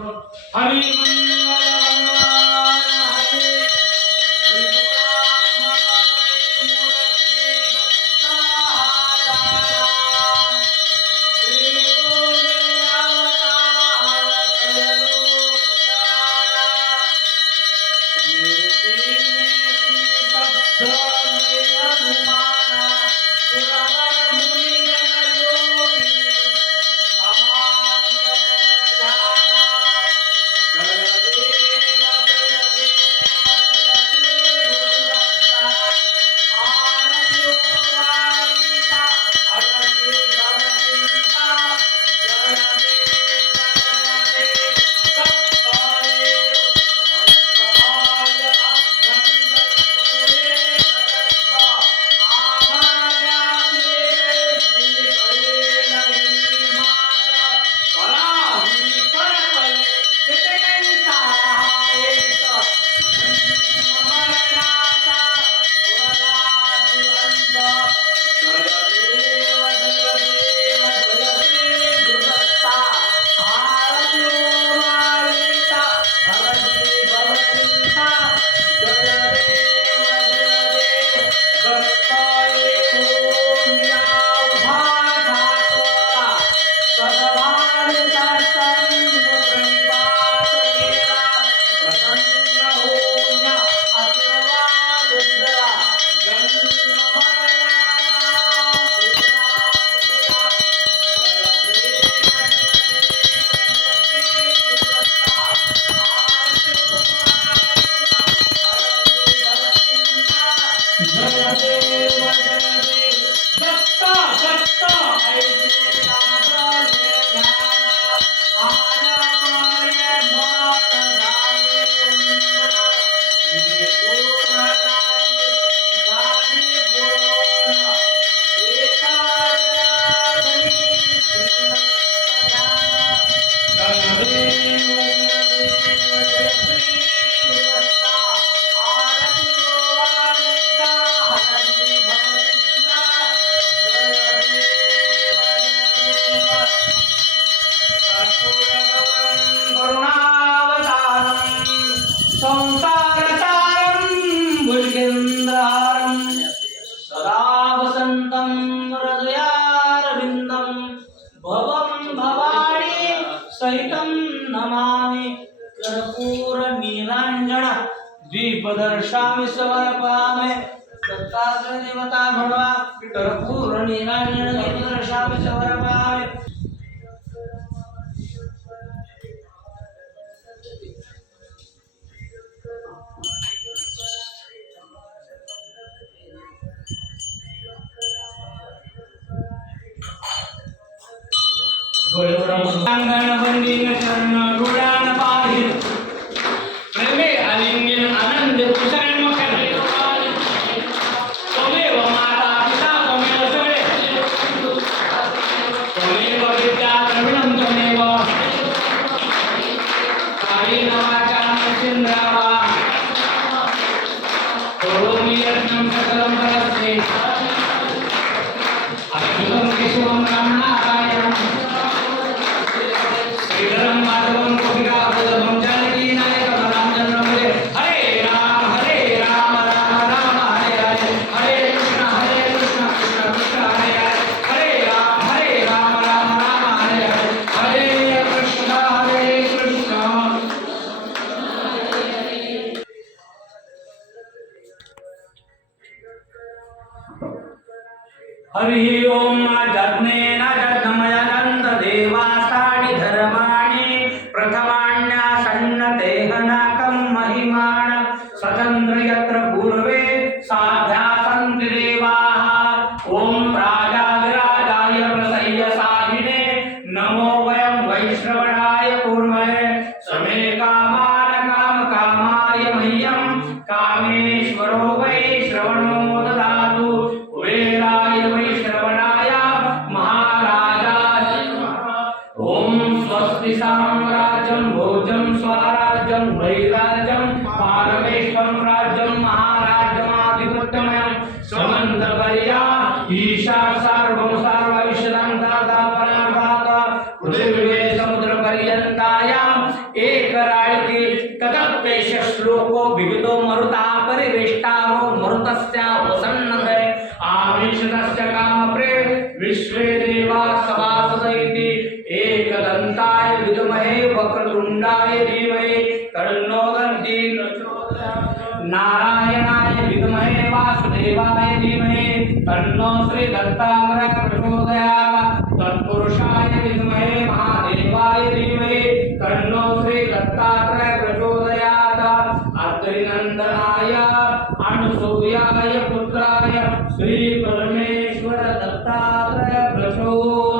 हरि जय देव जय देव दत्ता दत्ता ऐसे കൊടുക്കും हरि ओम न नाजात्नमया राज्यम वैराज्यम पारमेश्वरम राज्यम महाराजमाधिपत्यमयम समंत ईशा सार्वम सार्व विशदांतादा परादाता पृथ्वी समुद्र पर्यंतायाम श्लोको विविधो मरुता परिवेष्टारो मरुतस्य वसन्नते आमिषदस्य कामप्रे विश्वे देवा सभासदैति एकदन्ताय विद्महे वक्रतुण्डाय वासुदेवाय धीमहि। तन्नो श्री दत्तात्रय प्रचोदयात् तत्पुरुषाय विद्महे महादेवाय धीमहि। तन्नो श्री दत्तात्रय प्रचोदयात् अत्रिनन्दनाय अनुसूयाय पुत्राय श्री परमेश्वर दत्तात्रय प्रचोदयात्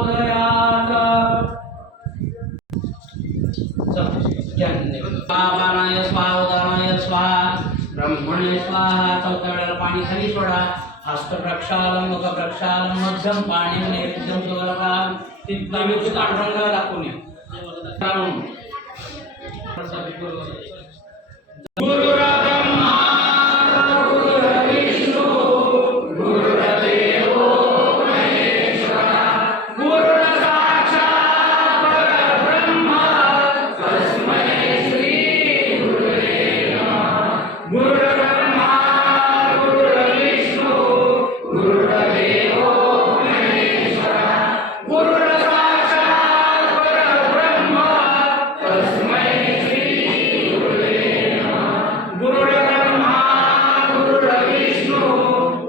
उदानाय स्वाहा ब्रह्मणे स्वाहा चौथ्या वेळेला पाणी खाली सोडा हस्त प्रक्षालन मुख प्रक्षालन मध्यम पाणी नैवेद्यम सोडा तिथला व्यवस्थित पांडुरंगाला दाखवून या काढून.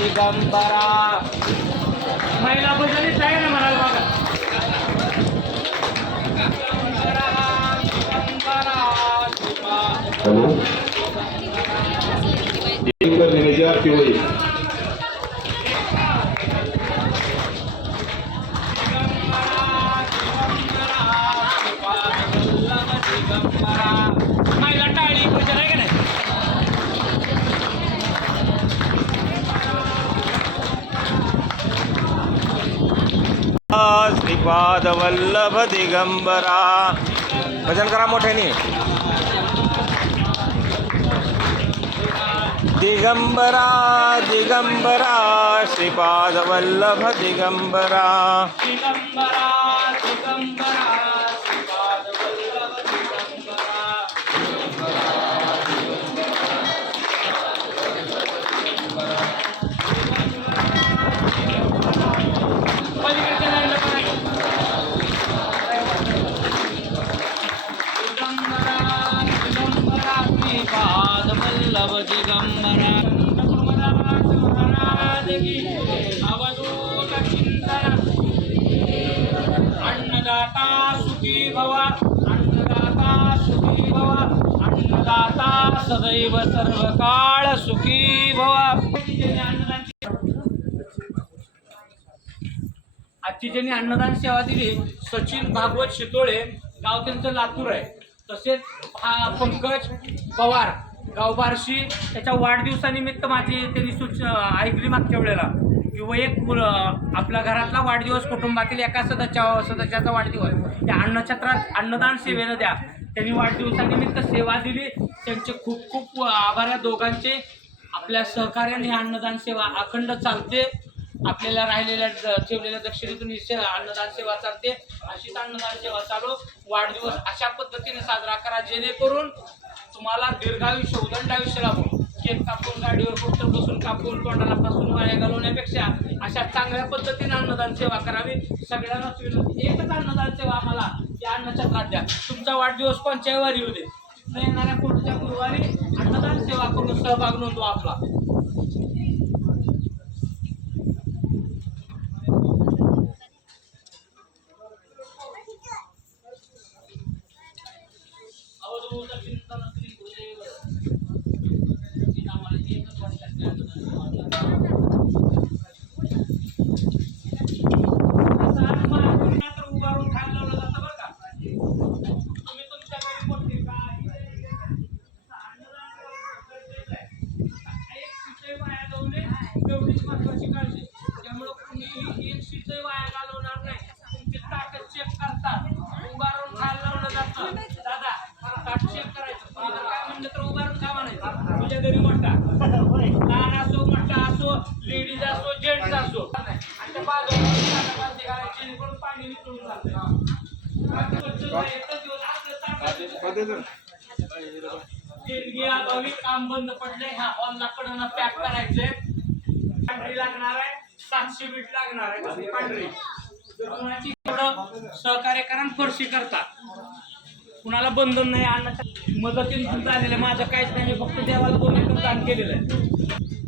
दिगंबरा. महिला भजनीच आहे ना म्हणाल बघा दिगंबरा दिगंबरा श्रीपाद श्रीपाद वल्लभ दिगंबरा भजन करा मोठ्याने. दिगंबरा दिगंबरा श्रीपाद वल्लभ दिगंबरा दिगंबरा। सुखी भव अन्नदाता सदैव सर्व काळ सुखी भव. आजची ज्यांनी अन्नदान सेवा दिली. सचिन भागवत शितोळे गाव त्यांचं लातूर आहे. तसेच हा पंकज पवार गावबारशी त्याच्या वाढदिवसानिमित्त माझी त्यांनी सूच ऐकली मागच्या वेळेला. की एक मुलं आपल्या घरातला वाढदिवस कुटुंबातील एका सदस्या सदस्याचा वाढदिवस. त्या अन्नछत्रात अन्नदान सेवेनं द्या. त्यांनी वाढदिवसानिमित्त सेवा दिली. त्यांचे खूप खूप आभार या दोघांचे. आपल्या सहकार्याने ही अन्नदान सेवा अखंड चालते. आपल्याला राहिलेल्या द- ठेवलेल्या दक्षिणेतून ही अन्नदान सेवा चालते. अशीच अन्नदान सेवा चालू. वाढदिवस अशा पद्धतीने साजरा करा जेणेकरून तुम्हाला दीर्घायुष्य उदंड आयुष्य लाभो. केक कापून गाडीवर पोस्टर बसून कापून तोंडाला पासून वाया घालवण्यापेक्षा अशा चांगल्या पद्धतीने अन्नदान सेवा करावी. सगळ्यांनाच विनंती एकच अन्नदान सेवा आम्हाला या अन्नछत्रात द्या तुमचा वाढदिवस कोणत्याही वारी येऊ दे. येणाऱ्या पुढच्या गुरुवारी अन्नदान सेवा करून सहभाग नोंदवा आपला. घरी मोठा लहान असो मोठा असो लेडीज असो जेंट्स असो. आणि बाजूला पाणी निघून जातं. देणगी अभावी काम बंद पडले ह्या हॉलला कडनं पॅक करायचंय. पांढरी लागणार आहे. सातशे बीट लागणार आहे. पांढरी. कुणाची सहकार्य करा फरशी करता. कुणाला बंधन नाही अन्न मदतीन झालेलं माझं काहीच नाही मी फक्त देवाला दोन एकर दान केलेलं आहे.